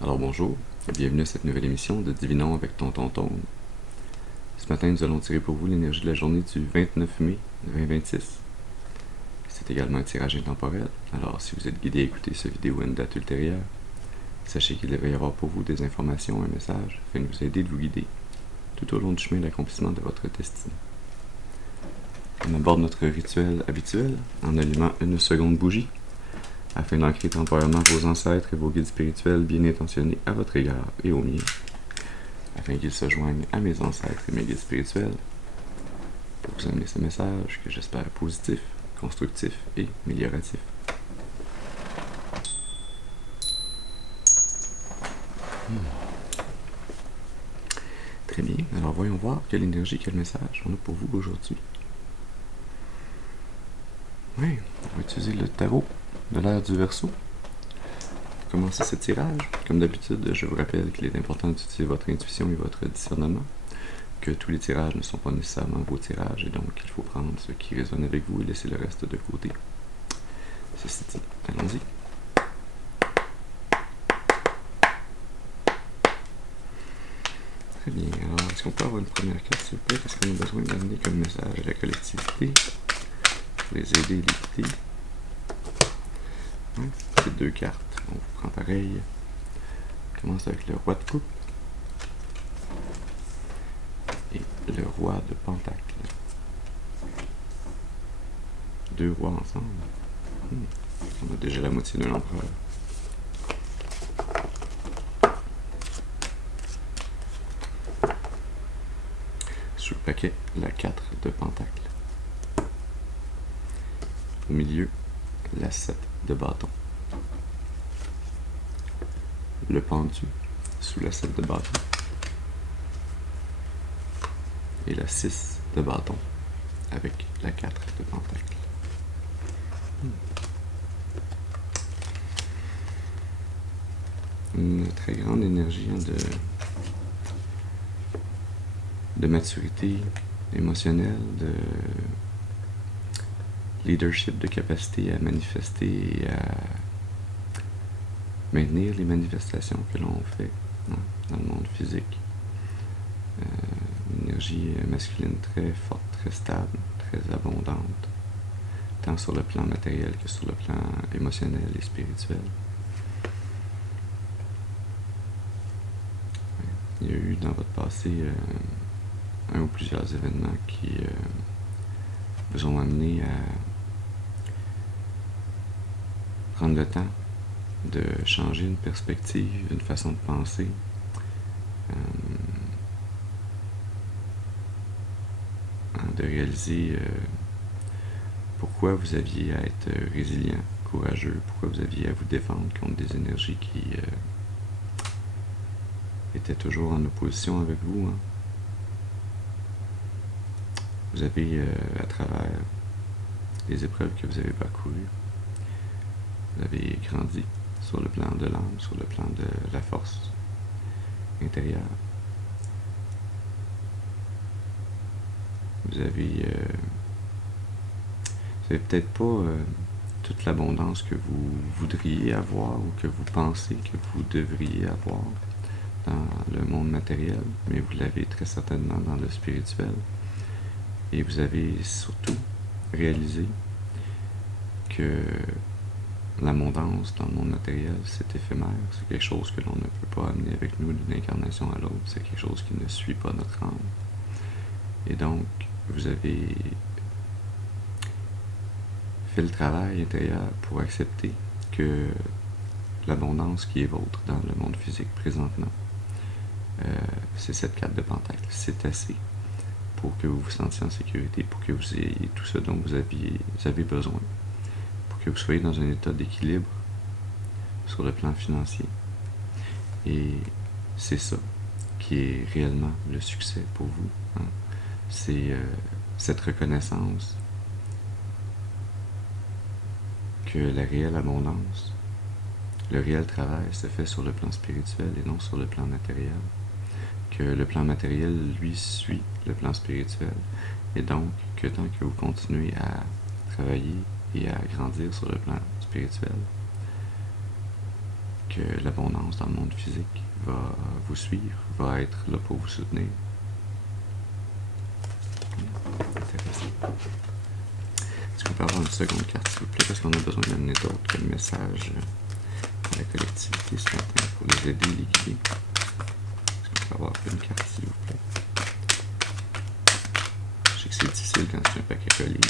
Alors bonjour, et bienvenue à cette nouvelle émission de Divinons avec Tonton Tone. Ce matin, nous allons tirer pour vous l'énergie de la journée du 29 mai 2026. C'est également un tirage intemporel, alors si vous êtes guidé à écouter cette vidéo à une date ultérieure, sachez qu'il devrait y avoir pour vous des informations, un message, afin de vous aider de vous guider tout au long du chemin d'accomplissement de votre destinée. On aborde notre rituel habituel en allumant une seconde bougie, afin d'ancrer temporairement vos ancêtres et vos guides spirituels bien intentionnés à votre égard et au mien, afin qu'ils se joignent à mes ancêtres et mes guides spirituels pour vous amener ce message que j'espère positif, constructif et amélioratif. Très bien, alors voyons voir quelle énergie, quel message on a pour vous aujourd'hui. Oui, on va utiliser le tarot de l'ère du Verseau. Pour commencer ce tirage, comme d'habitude, je vous rappelle qu'il est important d'utiliser votre intuition et votre discernement, que tous les tirages ne sont pas nécessairement vos tirages, et donc il faut prendre ce qui résonne avec vous et laisser le reste de côté. Ceci dit, allons-y. Très bien, alors est-ce qu'on peut avoir une première carte s'il vous plaît? Qu'est-ce qu'on a besoin d'amener comme message à la collectivité pour les aider et les guider? C'est deux cartes, on vous prend pareil. On commence avec le roi de coupe et le roi de pentacle. Deux rois ensemble. On a déjà la moitié de l'empereur. Sous le paquet, la 4 de pentacle. Au milieu, la 7 de bâton. Le pendu sous la 7 de bâton. Et la 6 de bâton avec la 4 de pentacle. Une très grande énergie de maturité émotionnelle, de leadership, de capacité à manifester et à maintenir les manifestations que l'on fait dans le monde physique. Une énergie masculine très forte, très stable, très abondante, tant sur le plan matériel que sur le plan émotionnel et spirituel. Il y a eu dans votre passé un ou plusieurs événements qui vous ont amené à prendre le temps de changer une perspective, une façon de penser, de réaliser pourquoi vous aviez à être résilient, courageux, pourquoi vous aviez à vous défendre contre des énergies qui étaient toujours en opposition avec vous. Vous avez, à travers les épreuves que vous avez parcourues, vous avez grandi sur le plan de l'âme, sur le plan de la force intérieure. Vous avez peut-être pas toute l'abondance que vous voudriez avoir ou que vous pensez que vous devriez avoir dans le monde matériel, mais vous l'avez très certainement dans le spirituel. Et vous avez surtout réalisé que l'abondance dans le monde matériel, c'est éphémère, c'est quelque chose que l'on ne peut pas amener avec nous d'une incarnation à l'autre, c'est quelque chose qui ne suit pas notre âme. Et donc, vous avez fait le travail intérieur pour accepter que l'abondance qui est vôtre dans le monde physique présentement, c'est cette carte de pentacle. C'est assez pour que vous vous sentiez en sécurité, pour que vous ayez tout ce dont vous avez besoin, pour que vous soyez dans un état d'équilibre sur le plan financier. Et c'est ça qui est réellement le succès pour vous. C'est cette reconnaissance que la réelle abondance, le réel travail se fait sur le plan spirituel et non sur le plan matériel. Que le plan matériel, lui, suit le plan spirituel. Et donc, que tant que vous continuez à travailler et à grandir sur le plan spirituel, que l'abondance dans le monde physique va vous suivre, va être là pour vous soutenir. Intéressant. Est-ce qu'on peut avoir une seconde carte, s'il vous plaît, parce qu'on a besoin d'amener d'autres comme message à la collectivité ce matin pour les aider, les guider. Est-ce qu'on peut avoir une carte, s'il vous plaît? Je sais que c'est difficile quand c'est un paquet collé.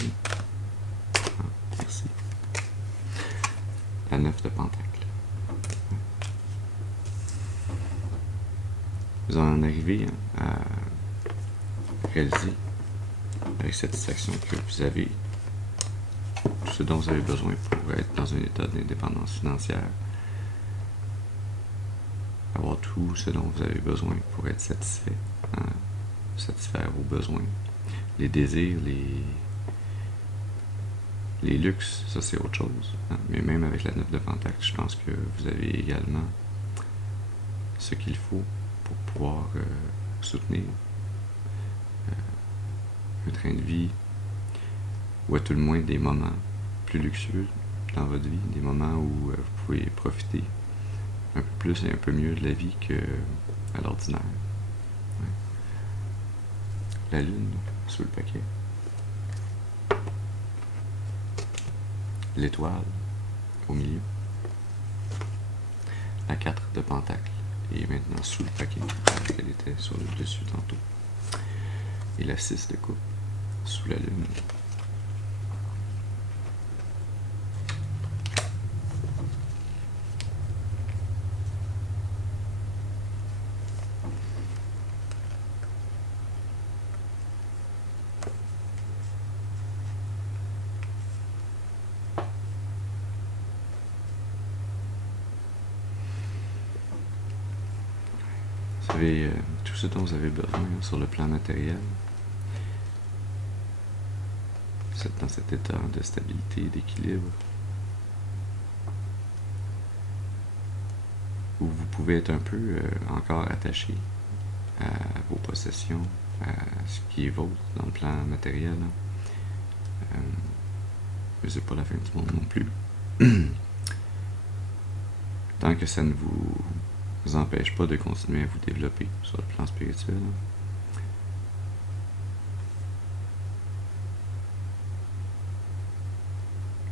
Ah, merci. La 9 de Pentacle. Vous en arrivez à réaliser avec satisfaction que vous avez tout ce dont vous avez besoin pour être dans un état d'indépendance financière, avoir tout ce dont vous avez besoin pour être satisfait, satisfaire vos besoins, les désirs, les luxes, ça c'est autre chose. Mais même avec la 9 de Pentacle, je pense que vous avez également ce qu'il faut pour pouvoir soutenir un train de vie, ou à tout le moins des moments plus luxueux dans votre vie, des moments où vous pouvez profiter un peu plus et un peu mieux de la vie qu'à l'ordinaire. Ouais. La lune sous le paquet. L'étoile au milieu. La 4 de Pentacle est maintenant sous le paquet, alors qu'elle était sur le dessus tantôt. Et la 6 de coupe sous la lune. Vous avez tout ce dont vous avez besoin sur le plan matériel. Vous êtes dans cet état de stabilité et d'équilibre où vous pouvez être un peu encore attaché à vos possessions, à ce qui est vôtre dans le plan matériel. Mais c'est pas la fin du monde non plus. Tant que ça ne vous empêche pas de continuer à vous développer sur le plan spirituel.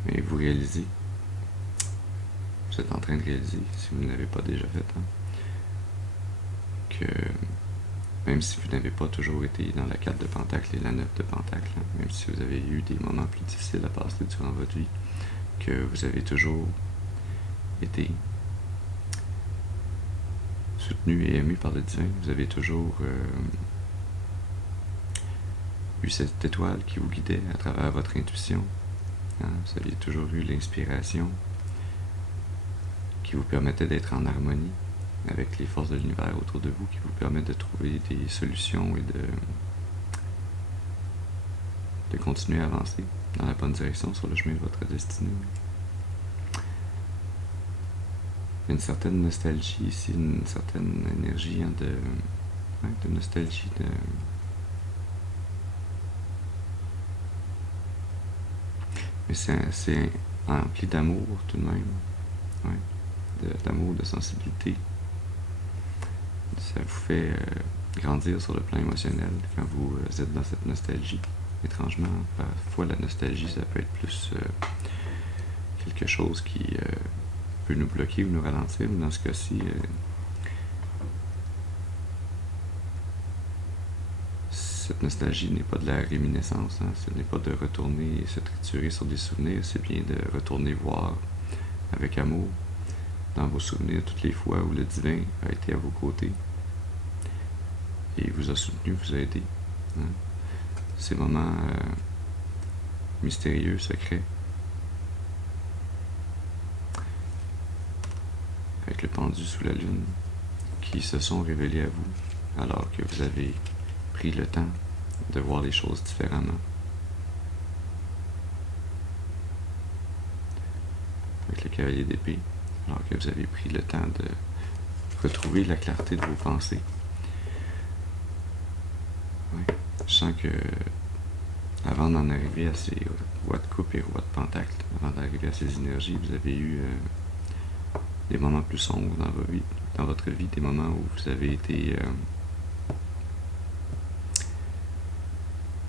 Mais vous réalisez, vous êtes en train de réaliser, si vous ne l'avez pas déjà fait, que même si vous n'avez pas toujours été dans la 4 de Pentacle et la 9 de Pentacle, même si vous avez eu des moments plus difficiles à passer durant votre vie, que vous avez toujours été soutenu et aimé par le divin, vous avez toujours eu cette étoile qui vous guidait à travers votre intuition. Vous aviez toujours eu l'inspiration qui vous permettait d'être en harmonie avec les forces de l'univers autour de vous, qui vous permettent de trouver des solutions et de continuer à avancer dans la bonne direction sur le chemin de votre destinée. Il y a une certaine nostalgie ici, une certaine énergie de nostalgie, mais c'est empli d'amour tout de même, d'amour, de sensibilité. Ça vous fait grandir sur le plan émotionnel quand vous êtes dans cette nostalgie. Étrangement, parfois la nostalgie, ça peut être plus quelque chose qui peut nous bloquer ou nous ralentir, mais dans ce cas-ci, cette nostalgie n'est pas de la réminiscence, ce n'est pas de retourner se triturer sur des souvenirs, c'est bien de retourner voir avec amour dans vos souvenirs toutes les fois où le divin a été à vos côtés et vous a soutenu, vous a aidé. Ces moments mystérieux, secrets, avec le pendu sous la lune, qui se sont révélés à vous alors que vous avez pris le temps de voir les choses différemment. Avec le cavalier d'épée, alors que vous avez pris le temps de retrouver la clarté de vos pensées. Ouais. Je sens que avant d'en arriver à ces rois de coupe et rois de pentacle, avant d'arriver à ces énergies, vous avez eu des moments plus sombres dans votre vie, des moments où vous avez été...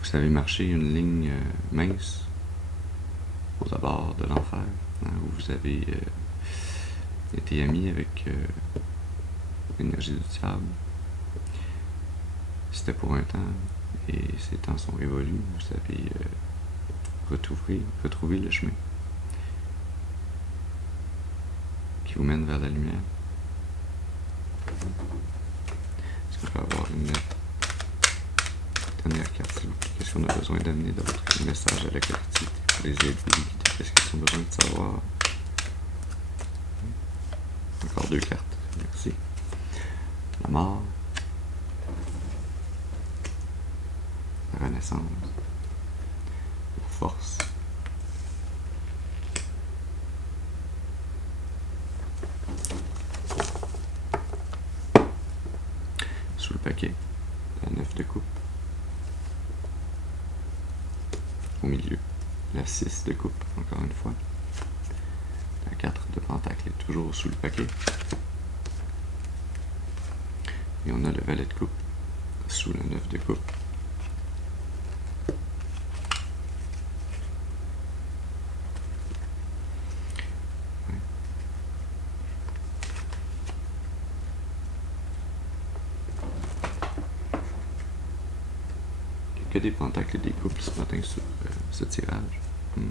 vous avez marché une ligne mince aux abords de l'enfer, hein, où vous avez été ami avec l'énergie du diable. C'était pour un temps, et ces temps sont révolus. Vous avez retrouvé le chemin qui vous mène vers la lumière. Est-ce qu'on peut avoir une dernière carte, s'il vous plaît? Qu'est-ce qu'on a besoin d'amener dans votre message à la collectivité pour les aider, les guider? Qu'est-ce qu'ils ont besoin de savoir? Encore 2 cartes, merci. La mort, la renaissance, vos forces, sous le paquet, la 9 de coupe, au milieu, la 6 de coupe, encore une fois, la 4 de pentacle est toujours sous le paquet, et on a le valet de coupe sous le 9 de coupe. Que des pentacles et des couples ce matin sur ce tirage. Le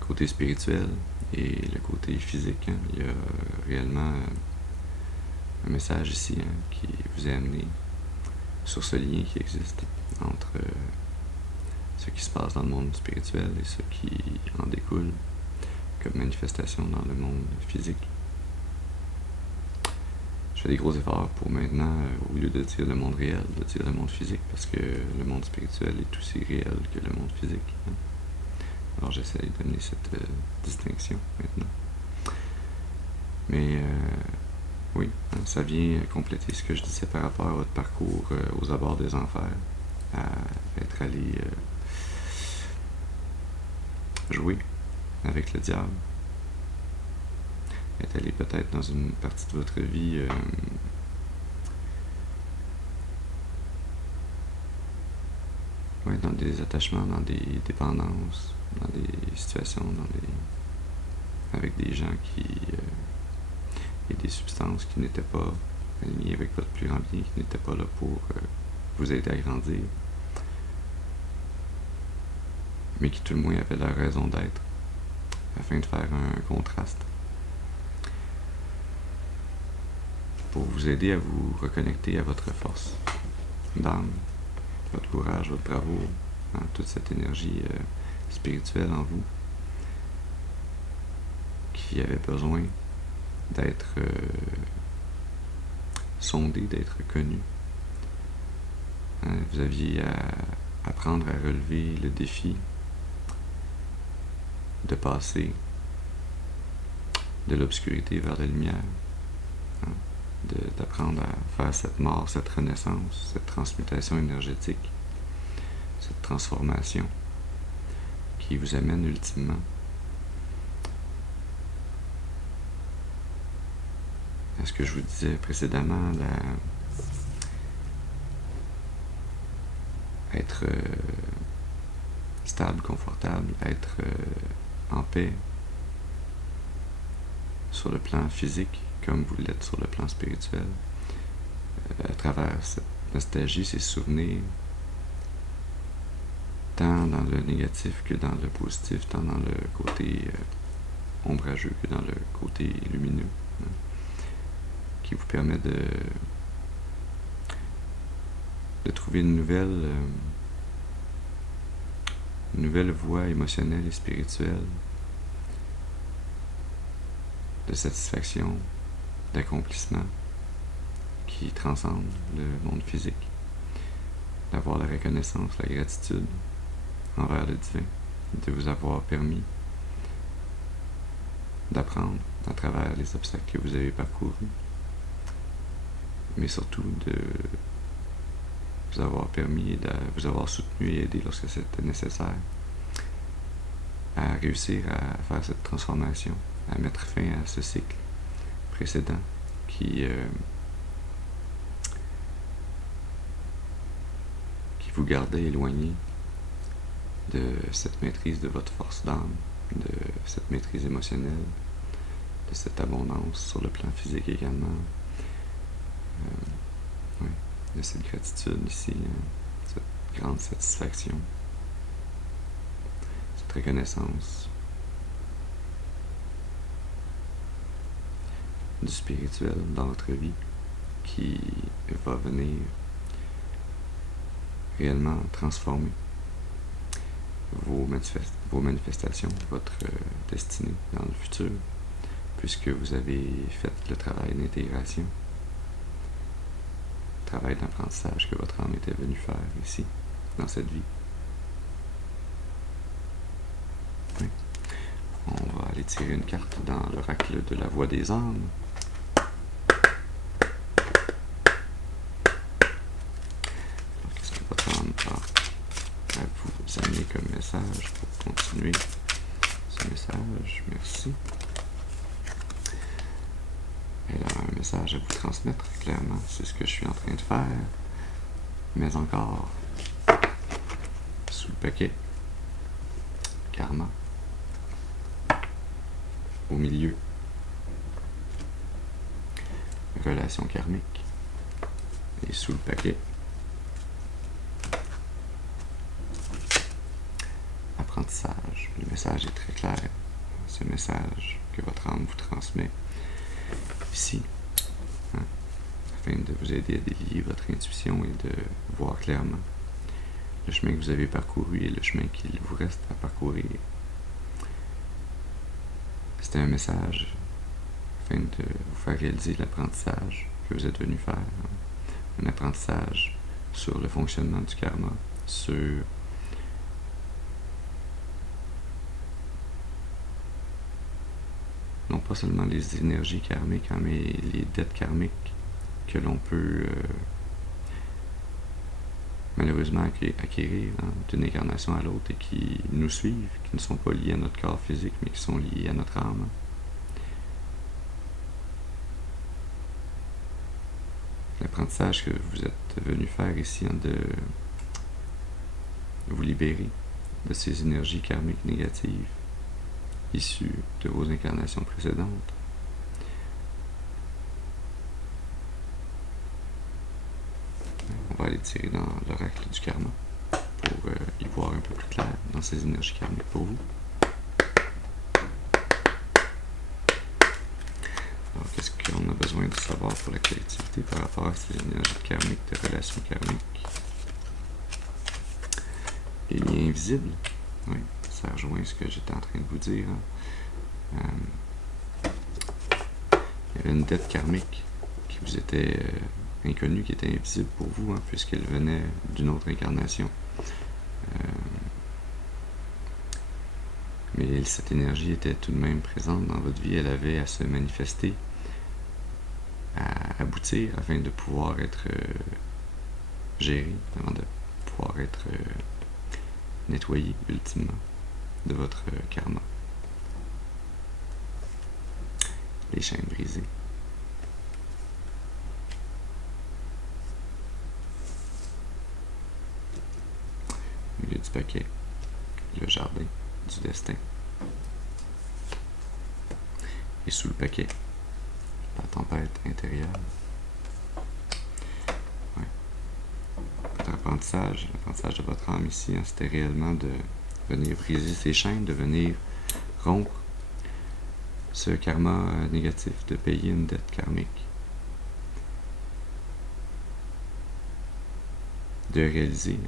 côté spirituel et le côté physique, hein. Il y a réellement un message ici, hein, qui vous est amené sur ce lien qui existe entre ce qui se passe dans le monde spirituel et ce qui en découle comme manifestation dans le monde physique. Je fais des gros efforts pour maintenant, au lieu de dire le monde réel, de dire le monde physique, parce que le monde spirituel est aussi réel que le monde physique, hein. Alors j'essaie d'amener cette distinction maintenant. Mais oui, hein, ça vient compléter ce que je disais par rapport à votre parcours aux abords des enfers, à être allé jouer avec le diable, être allé peut-être dans une partie de votre vie dans des attachements, dans des dépendances, dans des situations, avec des gens et des substances qui n'étaient pas alignées avec votre plus grand bien, qui n'étaient pas là pour vous aider à grandir, mais qui tout le moins avaient leur raison d'être, afin de faire un contraste, pour vous aider à vous reconnecter à votre force d'âme, votre courage, votre bravoure, hein, toute cette énergie spirituelle en vous, qui avait besoin d'être sondée, d'être connue. Hein, vous aviez à apprendre à relever le défi de passer de l'obscurité vers la lumière, hein, d'apprendre à faire cette mort, cette renaissance, cette transmutation énergétique, cette transformation qui vous amène ultimement à ce que je vous disais précédemment, être stable, confortable, être en paix sur le plan physique comme vous l'êtes sur le plan spirituel, à travers cette nostalgie, ces souvenirs, tant dans le négatif que dans le positif, tant dans le côté ombrageux que dans le côté lumineux, hein, qui vous permet de trouver une nouvelle voie émotionnelle et spirituelle de satisfaction, d'accomplissement qui transcende le monde physique, d'avoir la reconnaissance, la gratitude envers le divin, de vous avoir permis d'apprendre à travers les obstacles que vous avez parcourus, mais surtout de vous avoir permis et de vous avoir soutenu et aidé lorsque c'était nécessaire à réussir à faire cette transformation, à mettre fin à ce cycle précédent qui vous gardait éloigné de cette maîtrise de votre force d'âme, de cette maîtrise émotionnelle, de cette abondance sur le plan physique également, de cette gratitude ici, cette grande satisfaction, cette reconnaissance du spirituel dans votre vie qui va venir réellement transformer vos manifestations, votre destinée dans le futur, puisque vous avez fait le travail d'intégration, le travail d'apprentissage que votre âme était venue faire ici, dans cette vie. Oui. On va aller tirer une carte dans l'oracle de la voix des âmes. Qu'est-ce que votre âme a à vous amener comme message pour continuer ce message? Merci. Elle a un message à vous transmettre, clairement. C'est ce que je suis en train de faire. Mais encore, sous le paquet, karma. Au milieu, relation karmique. Et sous le paquet, apprentissage. Le message est très clair. Ce message que votre âme vous transmet ici, afin de vous aider à délier votre intuition et de voir clairement le chemin que vous avez parcouru et le chemin qu'il vous reste à parcourir. C'était un message afin de vous faire réaliser l'apprentissage que vous êtes venu faire. Un apprentissage sur le fonctionnement du karma, sur non pas seulement les énergies karmiques, mais les dettes karmiques que l'on peut malheureusement acquérir d'une incarnation à l'autre et qui nous suivent, qui ne sont pas liés à notre corps physique, mais qui sont liés à notre âme. L'apprentissage que vous êtes venu faire ici, de vous libérer de ces énergies karmiques négatives issues de vos incarnations précédentes. On va aller tirer dans l'oracle du karma pour y voir un peu plus clair dans ces énergies karmiques pour vous. Alors, qu'est-ce qu'on a besoin de savoir pour la collectivité par rapport à ces énergies karmiques, de relations karmiques? Les liens invisibles, oui, ça rejoint ce que j'étais en train de vous dire. Il y avait une dette karmique qui vous était inconnue, qui était invisible pour vous, puisqu'elle venait d'une autre incarnation. Mais cette énergie était tout de même présente dans votre vie, elle avait à se manifester, à aboutir, afin de pouvoir être gérée, avant de pouvoir être nettoyée, ultimement, de votre karma. Les chaînes brisées. Au milieu du paquet, le jardin du destin. Et sous le paquet, la tempête intérieure. Ouais. Votre apprentissage, l'apprentissage de votre âme ici, c'était réellement de venir briser ces chaînes, de venir rompre ce karma négatif, de payer une dette karmique. De réaliser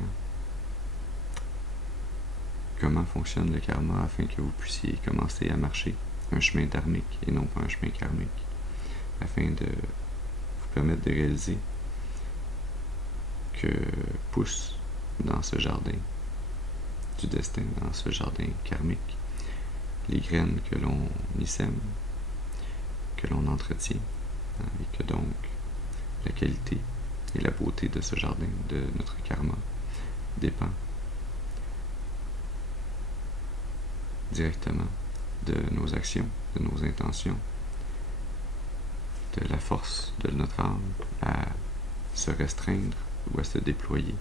comment fonctionne le karma afin que vous puissiez commencer à marcher un chemin dharmique et non pas un chemin karmique, afin de vous permettre de réaliser que pousse dans ce jardin du destin, dans ce jardin karmique, les graines que l'on y sème, que l'on entretient, et que donc la qualité et la beauté de ce jardin, de notre karma, dépend directement de nos actions, de nos intentions, de la force de notre âme à se restreindre ou à se déployer.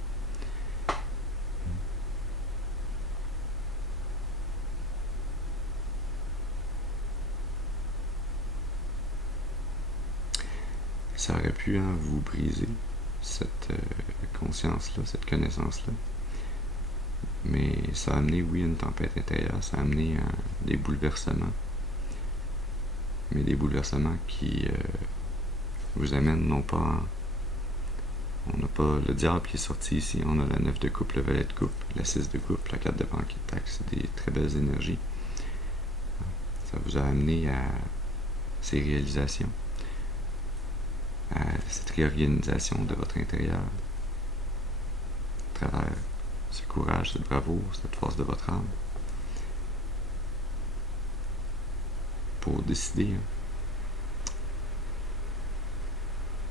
Ça aurait pu vous briser cette conscience-là, cette connaissance-là. Mais ça a amené, oui, une tempête intérieure, ça a amené des bouleversements. Mais des bouleversements qui vous amènent non pas on n'a pas le diable qui est sorti ici, on a la 9 de coupe, le valet de coupe, la 6 de coupe, la 4 de banquier de taxe, c'est des très belles énergies. Ça vous a amené à ces réalisations, à cette réorganisation de votre intérieur, à travers ce courage, cette bravoure, cette force de votre âme, pour décider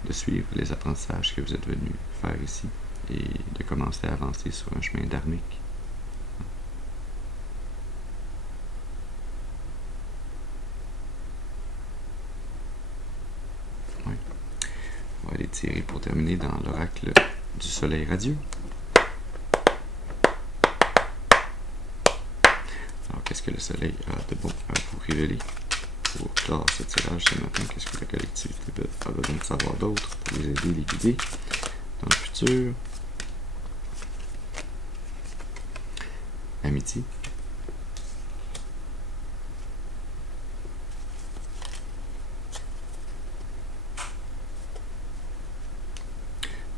de suivre les apprentissages que vous êtes venus faire ici et de commencer à avancer sur un chemin dharmique. Ouais. On va aller tirer pour terminer dans l'oracle du soleil radieux. Alors, qu'est-ce que le soleil a de bon à vous révéler pour clore ce tirage ce matin? Qu'est-ce que la collectivité a besoin de savoir d'autre pour les aider, les guider dans le futur? Amitié.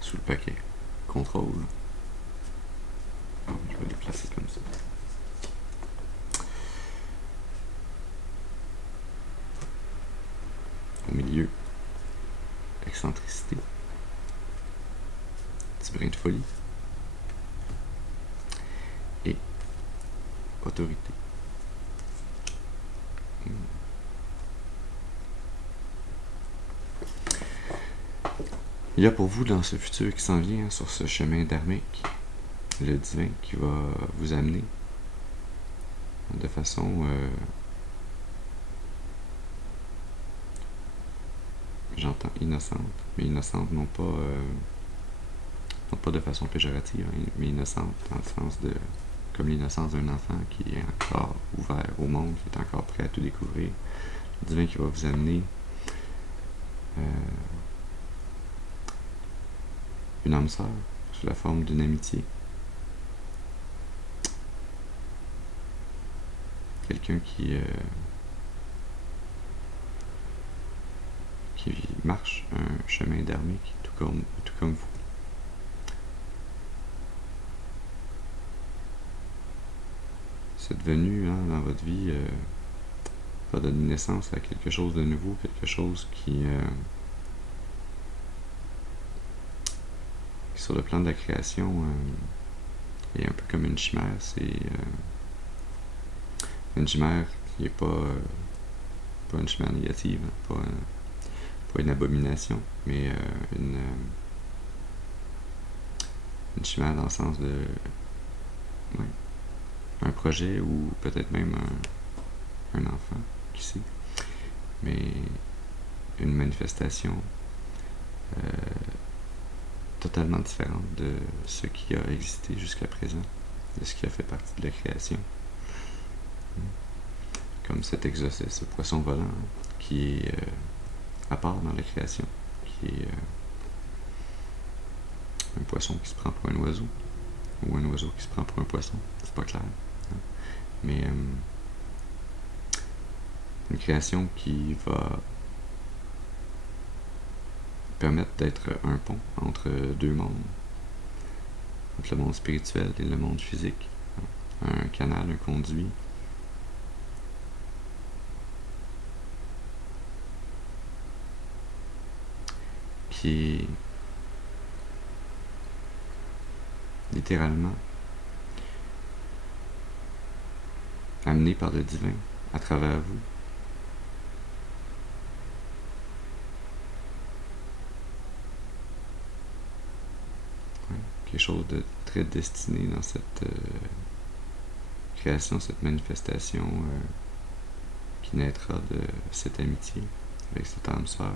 Sous le paquet. Contrôle. Je vais les placer comme ça. Au milieu, excentricité, petit brin de folie et autorité. Il y a pour vous dans ce futur qui s'en vient, sur ce chemin dharmique, le divin qui va vous amener de façon j'entends innocente, mais innocente non pas de façon péjorative, mais innocente dans le sens de comme l'innocence d'un enfant qui est encore ouvert au monde, qui est encore prêt à tout découvrir. Le divin qui va vous amener une âme sœur sous la forme d'une amitié. Quelqu'un qui marche un chemin dharmique tout comme vous. Cette venue dans votre vie va donner naissance à quelque chose de nouveau, quelque chose qui sur le plan de la création est un peu comme une chimère. C'est une chimère qui n'est pas une chimère négative, pas une abomination, mais une chimère dans le sens de un projet ou peut-être même un enfant, qui sait, mais une manifestation totalement différente de ce qui a existé jusqu'à présent, de ce qui a fait partie de la création. Comme cet exocète, ce poisson volant qui est à part dans la création, qui est un poisson qui se prend pour un oiseau, ou un oiseau qui se prend pour un poisson, c'est pas clair. Mais une création qui va permettre d'être un pont entre deux mondes, entre le monde spirituel et le monde physique, un canal, un conduit, qui est littéralement amené par le divin à travers vous. Quelque chose de très destiné dans cette création, cette manifestation qui naîtra de cette amitié avec cette âme sœur.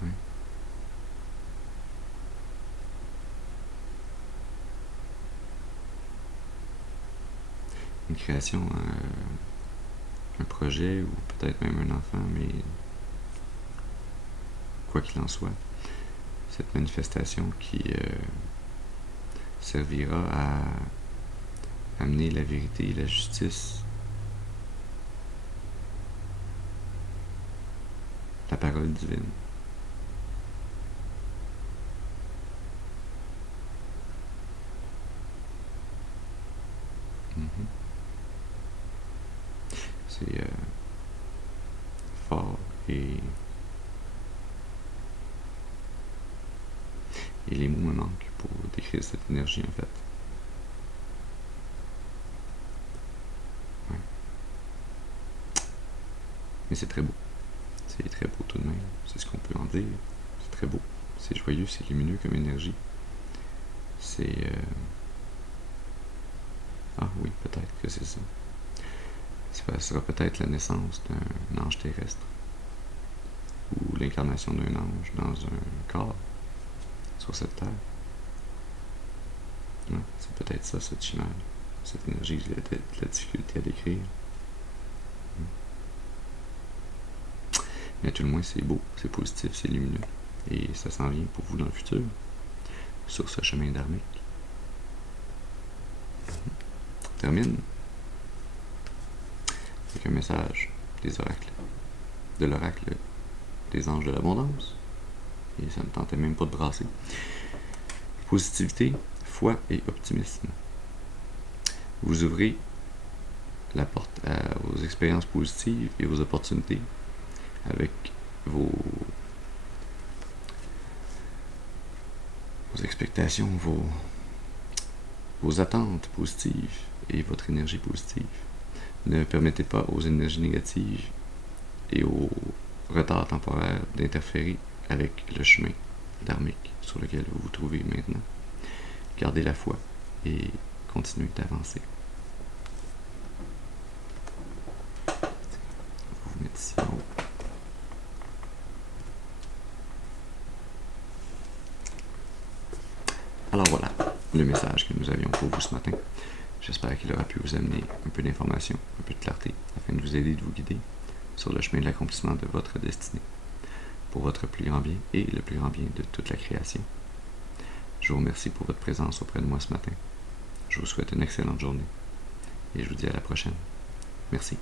Ouais. Une création, un projet ou peut-être même un enfant, mais quoi qu'il en soit, cette manifestation qui servira à amener la vérité et la justice, la parole divine. C'est fort et les mots me manquent pour décrire cette énergie en fait. Ouais. Mais c'est très beau. C'est très beau tout de même. C'est ce qu'on peut en dire. C'est très beau. C'est joyeux, c'est lumineux comme énergie. C'est... Ah oui, peut-être que c'est ça. Ça sera peut-être la naissance d'un ange terrestre. Ou l'incarnation d'un ange dans un corps sur cette terre. Ouais, c'est peut-être ça, cette chimère. Cette énergie que j'ai de la difficulté à décrire. Mais à tout le moins, c'est beau, c'est positif, c'est lumineux. Et ça s'en vient pour vous dans le futur, sur ce chemin dharmique. On termine avec un message des oracles, de l'oracle des anges de l'abondance. Et ça ne tentait même pas de brasser. Positivité, foi et optimisme. Vous ouvrez la porte aux expériences positives et aux opportunités avec vos expectations, vos attentes positives et votre énergie positive. Ne permettez pas aux énergies négatives et aux retards temporaires d'interférer avec le chemin dharmique sur lequel vous vous trouvez maintenant. Gardez la foi et continuez d'avancer. Vous vous mettez ici en haut. Alors voilà, le message que nous avions pour vous ce matin. J'espère qu'il aura pu vous amener un peu d'information, un peu de clarté, afin de vous aider, de vous guider sur le chemin de l'accomplissement de votre destinée, pour votre plus grand bien et le plus grand bien de toute la création. Je vous remercie pour votre présence auprès de moi ce matin. Je vous souhaite une excellente journée et je vous dis à la prochaine. Merci.